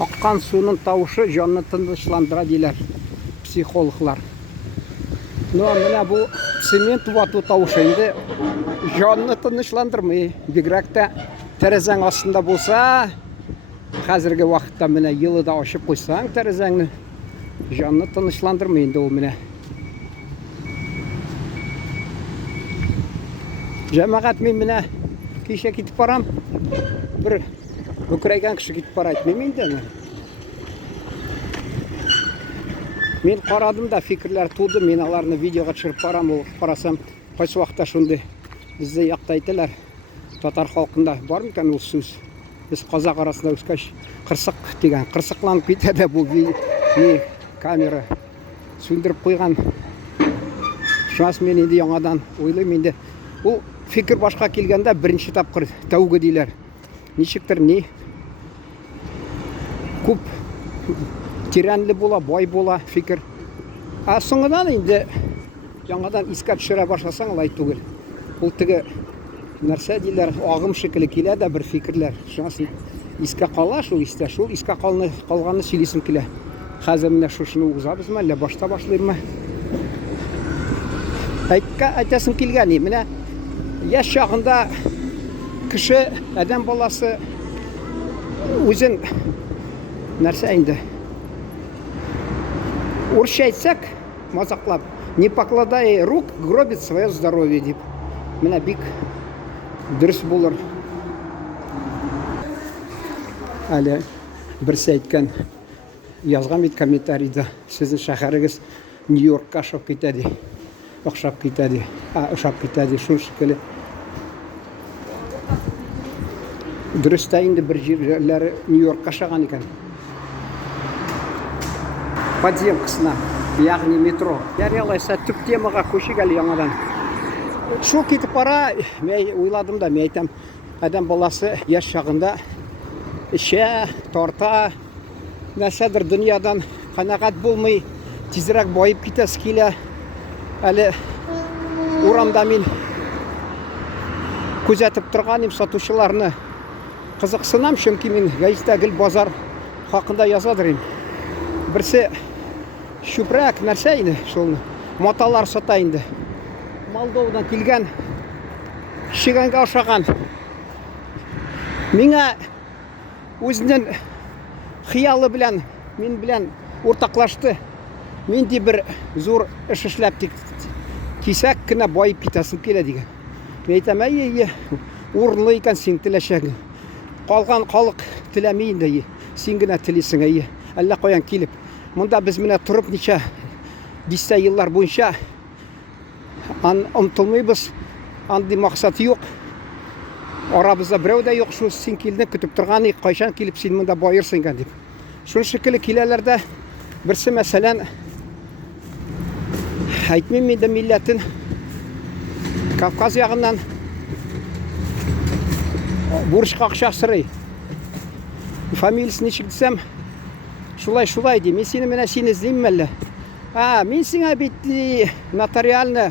Аққан суның тауышы жанны тынычландыра дейлер психологлар. Но мына бұл цемент вату тауышы енді жанны тынычландырмай. Бигрәк тә тәрәзәң астында болса, қазіргі уақытта мына йылыда ашып қойсаң тәрәзәңні, жанны тынычландырмай енді ол мына. Жәмәғат мен мына кеше кетіп барам. Бір бүкірайған кіші кетіп барайды. Мен де мен қарадым да фикірлер туды. Мен аларны видеоға түсіріп барам. Ол қарасам, қайсы уақытта шунды бізде яқтайтылар. Татар халқында бар мекен ол сөз? Біз қазақ арасында өскаш қырсық деген. Қырсықланып кетеді бұл камера сөндіріп қойған. Шынас мен енді яңадан ойлаймын енді. Бұл фикір башқа келгенде бірінші тапқыр тәуге дейлер. Нешіктір не? Көп тиранлы бола, бай бола фикір. Соңыдан енді жаңадан искә түсіре башласаң алай түгел. Бұл тігі нәрсе дейлер, ағым шекілі келеді бір фикірлер. Шынасын искә қала, шул искә қалғаны сөйлесім келе. Қазір міне шушыны ұғызабыз ма, әлі башта башлайыр ма? Айтасым келген, міне яш шағында кіші әдем баласы өзін нәрсе енді орысша айтсақ мазақлап, не покладай рук, гробит свое здоровье деп. Міне бик дұрыс болыр. Әлі бірсі айтқан yazgan bir комментарийді сіздің шәһәріңіз Нью-Йоркқа ұшап кетеді. Ұшап кетеді. Шын шекілі. Дұрыс та енді бір жерлері Нью-Йоркқа шаған екен. Подземкасына, яғни метро. Яралайса түп темаға көшегелі яңадан. Шо кетіп бара, мен ойладым да, мен айтам, адам баласы яш шағында іші, торта, нәрседір дүниядан қанағат болмай, тезірек байып кетесі келе. Әлі урамда мен көзетіп тұрғаным сатушыларны қызықсынам, шөмкі мен газетагіл базар хақында язадырым. Бірсі шүпірәк нәрсе еді, шолны маталар сатайынды. Молдовадан келген, кішігенге ашаған. Меңа өзінің қиялы білән, мен білән ортақлашты. Мен де бір зор іш ішләп кисәк кіна байып кетесім келе деген. Мен айтам, орынлы екен сен тілешегің. Қалған қалық тілемейінді, сен гіна тілесің, әлі қоян келіп. Мұнда біз міне тұрып неше 10 жылдар бойынша ұмтылмайбыз, андай мақсаты жоқ. Арабызда біреу де жоқ, шу сен келді күтіп тұрған, қайшан келіп сен мұнда байырсың деп. Шын шекілі келелерді бірсі мәселен айтмайм менде милләтін Кавказ яғынан бұрышқа ақша сұрай. Фамилиясын нешік десем, шулай де, мен сені мені іздеймін әлі. Мен сені бетті нотариально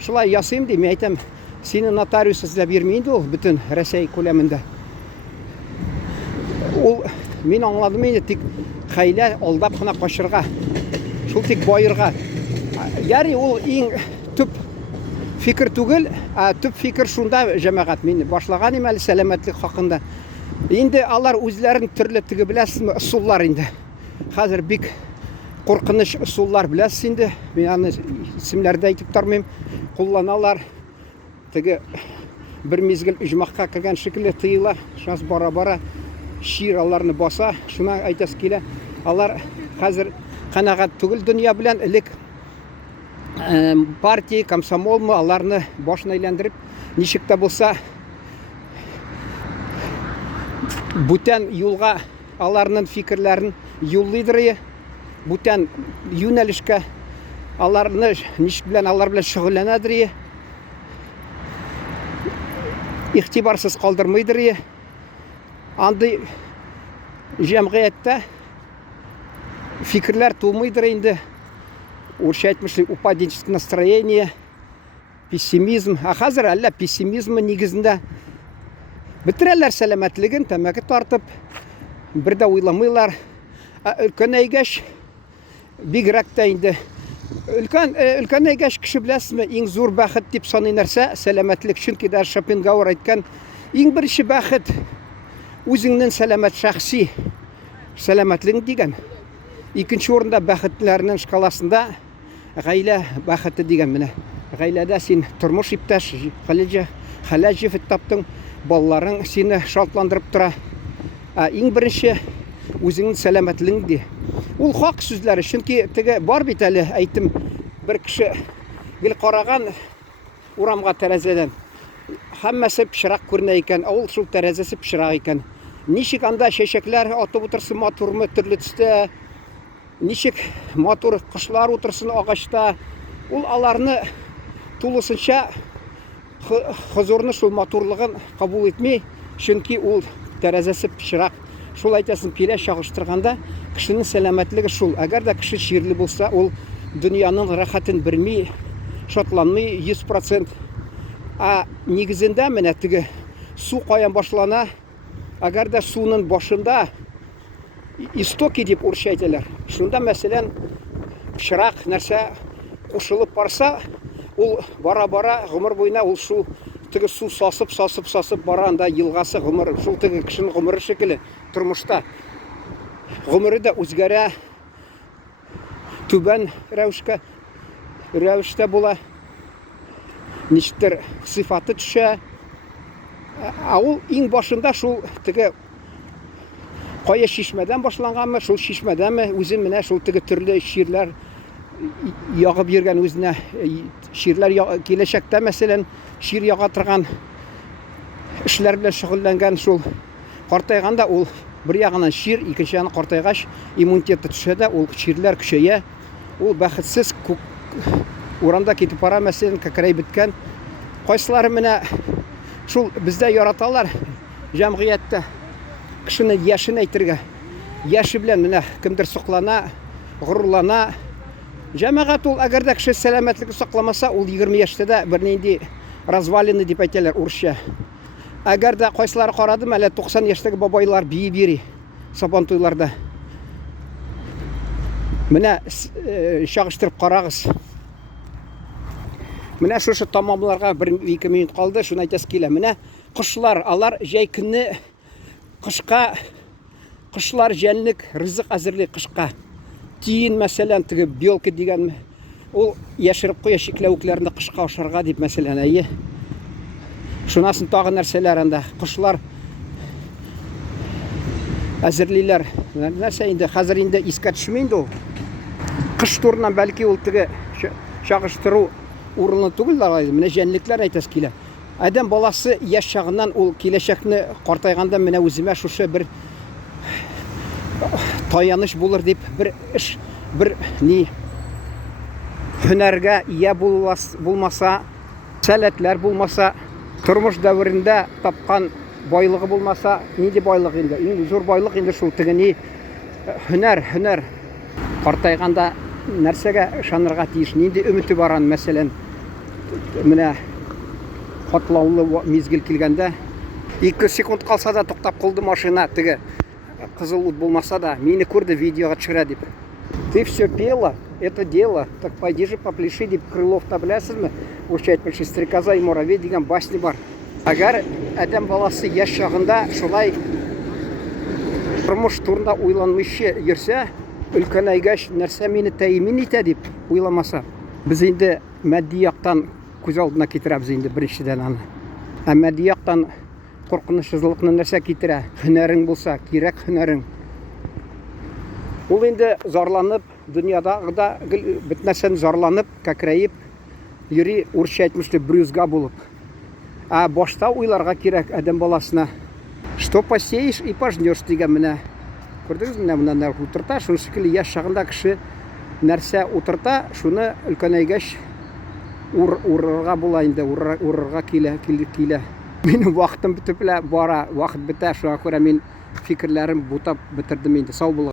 шулай ясайым де, мен айтам, сені нотариус іздеп бермейді ол бүтін Ресей көлемінде. Ол мен аңладым енді тек қайлы алдап қына қашырға, шул тек байырға. Яғни ол ең түп фикір түгіл, түп фикір шунда жәмәғат. Мен башлағаным әлі сәлемәтлік хақында. Енді алар өзлерін түрлі тігі біләсіз ме, ұсуллар енді. Қазір бик қорқыныш ұсуллар біләсіз енді. Мен аны ісімлерді айтып тұрмайм. Қолланалар. Тігі бір мезгіл үжмаққа кірген шекілі тыйыла. Шанс бара-бара шир аларны баса. Шуна айтасы келе. Алар қазір қанағат түгіл дүния білән ілік партия, комсомол мы аларны башына айландырып, нешікті болса бүтән юлға аларның фикірлерін юллидыры, бүтән юнәлішкі аларны нешік білән алар білән шүғыленадыры, иқтибарсыз қалдырмайдыры. Андай жәмғиятта фикірлер тумайдыры енді. Орысша айтмышлы упадническое настроение, пессимизм. Қазір әлі пессимизм негізінде бітірәлер сәлемәтлігін тәмәкі тартып, бер дә уйламыйлар. Өлкәнәйгәч бигрәк тә инде өлкәнәйгәч кеше беләсезме, иң зур бәхет дип саный нәрсә сәламәтлек. Чөнки дә Шопенгауэр әйткән, иң беренче бәхет үзеңнең сәламәт шәхси сәламәтлегең дигән. Икенче урында бәхетләрнең шкаласында гаилә бәхете дигән менә. Гаиләдә син тормыш иптәш, хәләҗев таптың, балаларың сине шатландырып тора. Иң беренче үзеңнең сәламәтлегең ди. Ул хак сүзләре, чөнки теге бар бит әле, әйтем, бер кеше гел караган урамга тәрәзәдән. Һәммәсе пычрак күренә икән, ул шул тәрәзәсе пычрак икән. Ничек анда чәчәкләр атып утырсын матурмы, төрле төстә, ничек матур кошлар утырсын агачта, ул аларны тулысынча хозурны шул матурлыгын кабул итми, чөнки ул тәрәзәсе пычрак. Шул әйтәсен килә чагыштырганда, кешенең сәламәтлеге шул. Әгәр дә кеше чирле булса, ул дөньяның рәхәтен белми, шатланмый 100%. Нигезендә менә теге су каян башлана, әгәр дә суның башында истоки дип урысча әйтәләр. Шунда мәсәлән пычрак нәрсә кушылып барса, ул бара-бара гомер буена ул шул теге су сасып барганда елгасы гомер, шул теге кешенең гомере шикелле тормышта. Гомере дә үзгәрә, түбән рәвештә була, ничектер сыйфаты төшә. Ул иң башында шул теге кая шишмәдән башланганмы, шул шишмәдәме үзе менә шул теге төрле ширләр ягып йөргән үзенә. Ширләр киләчәктә мәсәлән шир яга торган эшләр белән шөгыльләнгән, шул картайганда ул бер ягыннан шир, икенче ягыннан картайгач иммунитеты төшә дә, ул ширләр көчәя. Ул бәхетсез урамда китеп бара, мәсәлән, кәкрәй беткән. Кайсылары менә шул бездә яраталар җәмгыятьтә кешене яшен әйтергә. Яше белән менә кемдер соклана, горурлана. Җәмәгать ул әгәр дә кеше сәламәтлеге сакламаса, ул 20 яшьтә дә бернинди развалины дип әйтәләр урысча. Әгәр дә кайсылары карадым, әле 90 яшьтәге бабайлар бии бери сабантуйларда. Менә чагыштырып карагыз. Менә шушы тамамларга 1-2 минут калды, шуны әйтәс килә. Менә кошлар, алар җәй көнне кышка, кошлар җәнлек, ризык әзерли кышка. Тиен мәсәлән теге белка дигән, ул яшереп куя шикләвекләрне кышка ашарга дип мәсәлән, әйе. Шунасын тагы нәрсәләр анда, кошлар әзерлиләр. Нәрсә инде, хәзер инде искә төшми инде ул. Кыш турыннан бәлки ул теге чагыштыру урынлы түгел, менә җәнлекләр әйтәс килә. Адәм баласы яшь чагыннан ул киләчәкне картайганда менә үземә шушы бер таяныш булыр дип бер эш, бер һөнәргә ия булмаса, сәләтләр булмаса, тормыш дәверендә тапкан байлыгы булмаса, нинди байлык инде? Иң зур байлык инде шул теге һөнәр. Картайганда нәрсәгә ышанырга тиеш, нинди өмете баран, мәсәлән, менә катлаулы мизгил килгәндә 2 секунд калса да туктап калды машина, теге кызыл ут булмаса да, мине күрде видеога төшерә дип. Ты все пела, это дело, так пойди же попляши дип Крыловта беләсезме? Урысча әйтмәкче, Стрекоза и муравей дигән басня бар. Әгәр адәм баласы яшь чагында шулай тормыш турында уйланмыйча йөрсә, өлкәнәйгәч нәрсә мине тәэмин итә дип уйламаса, без инде матди яктан күз алдына китерәбез инде беренчедән аны. Матди яктан куркынычсызлыкны нәрсә китерә? Һөнәрең булса, кирәк һөнәрең. Ул инде зарланып, дөньяда да бит нәрсәне зарланып, кәкрәеп йөри, урысча әйтмешли брюзга булып. Башта уйларга кирәк адәм баласына. Что посеешь и пожнешь дигән менә. Күрдегезме, менә нәр утырта, шуны шикелле яшь чагында кеше нәрсә утырта, шуны өлкәнәйгәч урырга була инде, урырга килә. Минем вакытым бетеп бара, вакыт бетә, шуңа күрә мин фикерләрем бутап бетердем инде. Сау булыгыз.